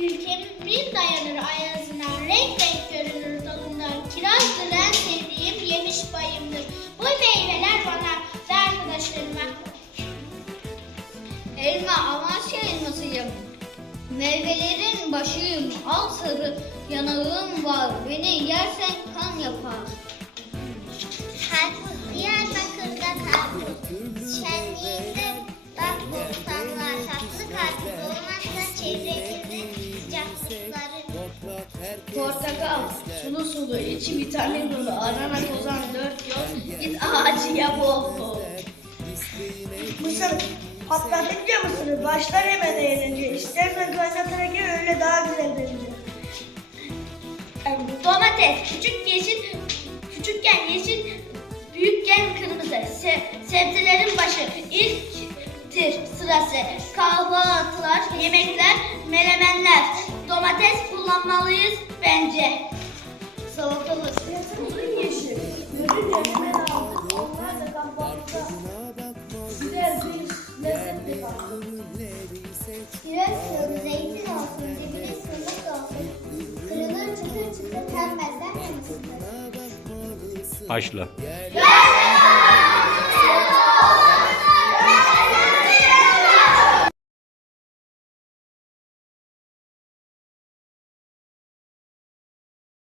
Ülkemin dayanır ayazına, renk renk görünür dalından. Kirazdır en sevdiğim yemiş bayımdır. Bu meyveler bana ve arkadaşlarıma. Elma Amasya elmasıyım. Meyvelerin başıyım. Al sarı yanağım var. Beni yersen kan yapar. Portakal, sulu sulu, içi vitamin dolu, arana kozan dört yol, git ağacıya bol bol. Mısır patlatınca mısırı başlar hemen eğlence. İstersen kaynatarak ye öyle daha güzel bence. Domates, küçük yeşil, küçükken yeşil, büyükken kırmızı. Se- sebzelerin başı, ilktir sırası. Kahvaltılar, yemekler, menemenler. Domates kullanmalıyız bence. Salatalık. Uzun yeşil. Gözün önünden aldık. Onlar da kahvaltıda. Güzel bir lezzetli tatlı. Giresun, zeytin olsun, dibine sırlık olsun. Kırılır çıtır çıtır tembelden yansıdır. Haşla.